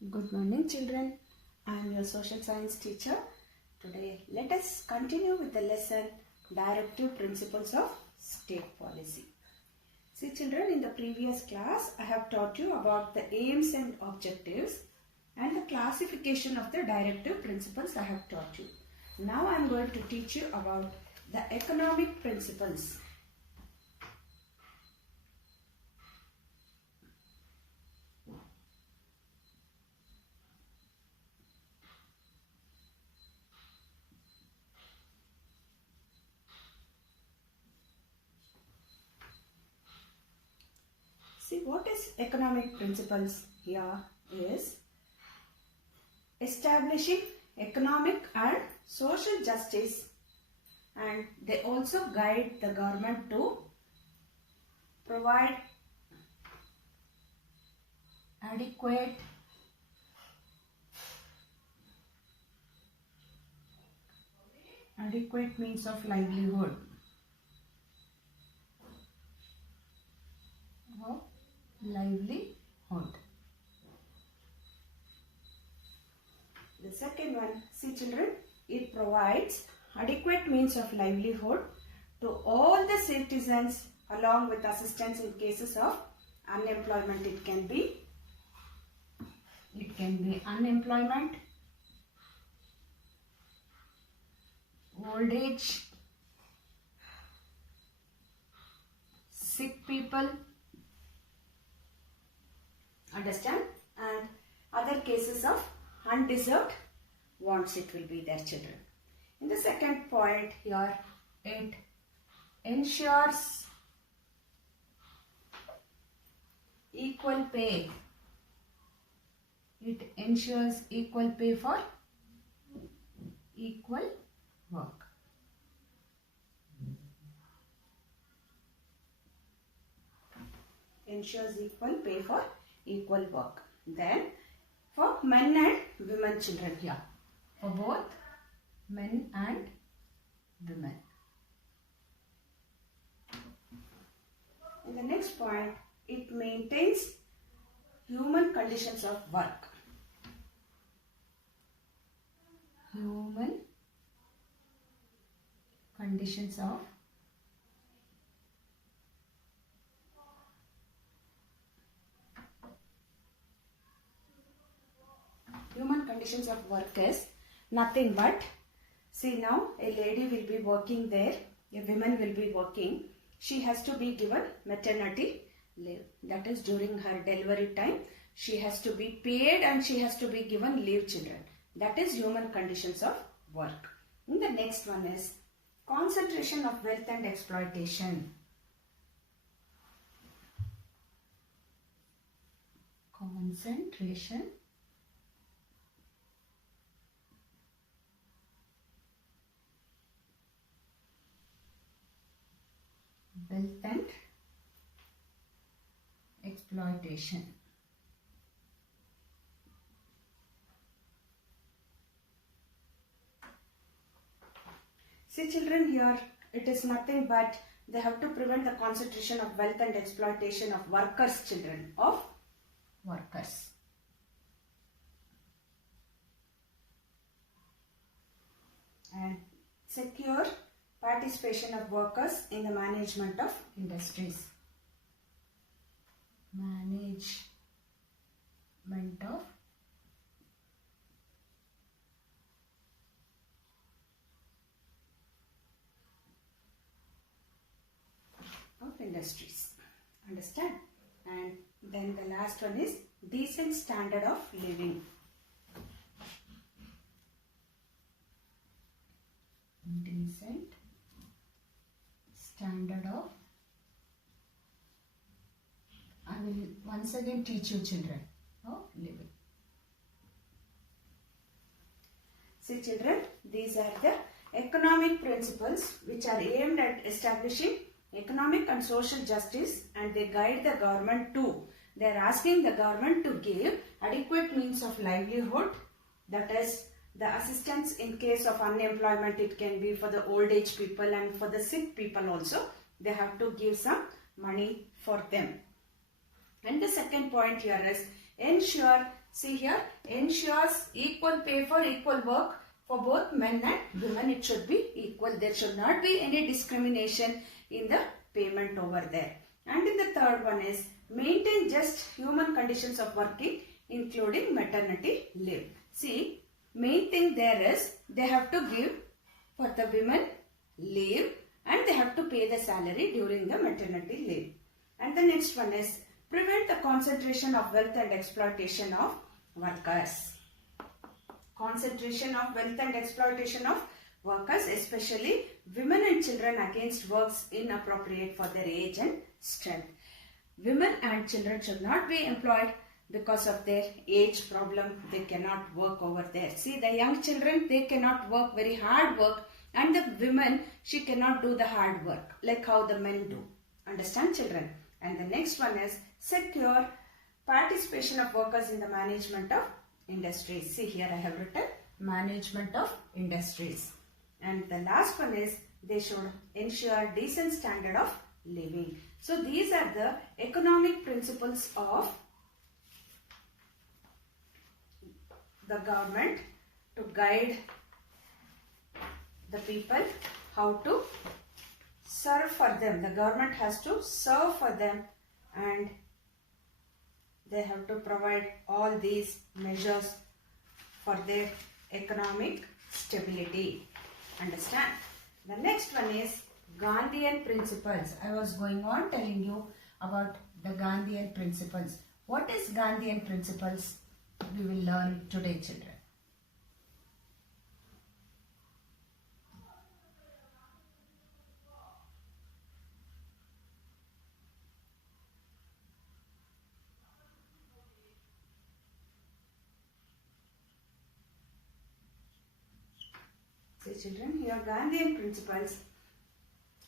Good morning, children. I am your social science teacher. Today, let us continue with the lesson Directive Principles of State Policy. See, children, in the previous class, I have taught you about the aims and objectives and the classification of the directive principles I have taught you. Now, I am going to teach you about the economic principles. See, what is economic principles here is establishing economic and social justice, and they also guide the government to provide adequate means of livelihood. The second one, see children, it provides adequate means of livelihood to all the citizens along with assistance in cases of unemployment. It can be unemployment, old age, sick people, understand, and other cases of undeserved wants, it will be there, children. In the second point here, it ensures equal pay. It ensures equal pay for equal work. Ensures equal pay for equal work. Then for men and women, children, here, for both men and women. In the next point, it maintains human conditions of work. Human conditions of work is nothing but, see now, a lady will be working there, a woman will be working, she has to be given maternity leave. That is, during her delivery time, she has to be paid and she has to be given leave, children. That is human conditions of work. And the next one is concentration of wealth and exploitation. Concentration wealth and exploitation. See children, here it is nothing but they have to prevent the concentration of wealth and exploitation of workers, children, of workers. And secure participation of workers in the management of industries. Management of industries. Understand? And then the last one is decent standard of living. Decent standard of, I will once again teach you, children, of living. See children, these are the economic principles which are aimed at establishing economic and social justice, and they guide the government to, they are asking the government to give adequate means of livelihood, that is the assistance in case of unemployment. It can be for the old age people and for the sick people also. They have to give some money for them. And the second point here is ensure See here, ensures equal pay for equal work for both men and women. It should be equal. There should not be any discrimination in the payment over there. And in the third one is maintain just human conditions of working, including maternity leave. See, main thing there is they have to give for the women leave and they have to pay the salary during the maternity leave. And the next one is prevent the concentration of wealth and exploitation of workers. Concentration of wealth and exploitation of workers, especially women and children, against works inappropriate for their age and strength. Women and children should not be employed because of their age problem. They cannot work over there. See, the young children, they cannot work very hard work, and the women, she cannot do the hard work like how the men do. Understand, children? And the next one is secure participation of workers in the management of industries. See, here I have written management of industries. And the last one is they should ensure decent standard of living. So these are the economic principles of the government to guide the people how to serve for them. The government has to serve for them and they have to provide all these measures for their economic stability. Understand? The next one is Gandhian principles. I was going on telling you about the Gandhian principles. What is Gandhian principles? We will learn today, children. See, children, here Gandhian principles.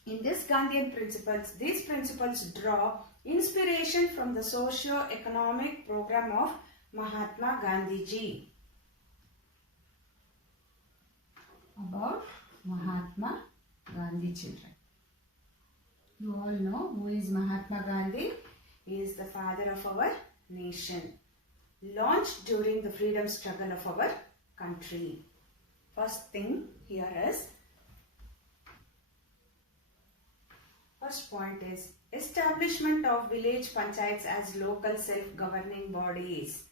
In this Gandhian principles, these principles draw inspiration from the socio-economic program of Mahatma Gandhi ji. About Mahatma Gandhi, children. You all know who is Mahatma Gandhi. He is the father of our nation. Launched during the freedom struggle of our country. First thing here is, first point is establishment of village panchayats as local self-governing bodies.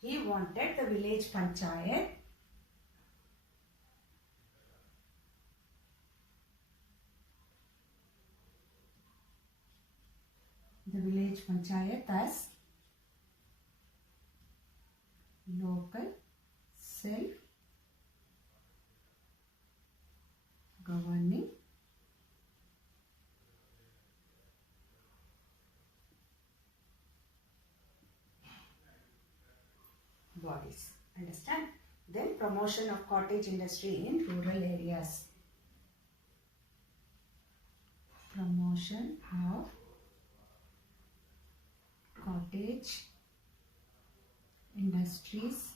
He wanted the village panchayat as local self-governing bodies. Understand? Then promotion of cottage industry in rural areas. Promotion of cottage industries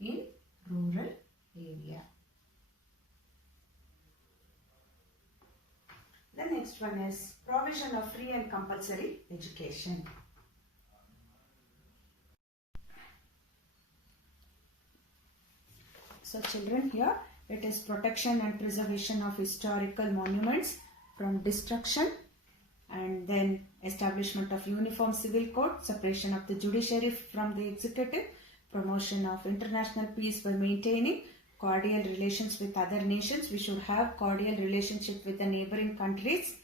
in rural area. The next one is provision of free and compulsory education. So children, here it is protection and preservation of historical monuments from destruction, and then establishment of uniform civil code, separation of the judiciary from the executive, promotion of international peace by maintaining cordial relations with other nations. We should have cordial relationship with the neighboring countries.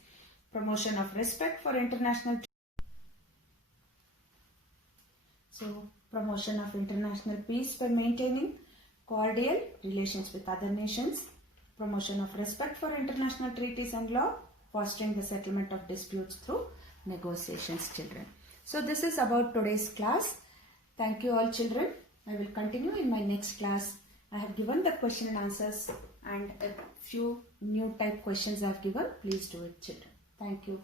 Promotion of respect for international. So promotion of international peace by maintaining cordial relations with other nations. Promotion of respect for international treaties and law. Fostering the settlement of disputes through negotiations, children. So this is about today's class. Thank you all, children. I will continue in my next class. I have given the question and answers and a few new type questions I have given. Please do it, children. Thank you.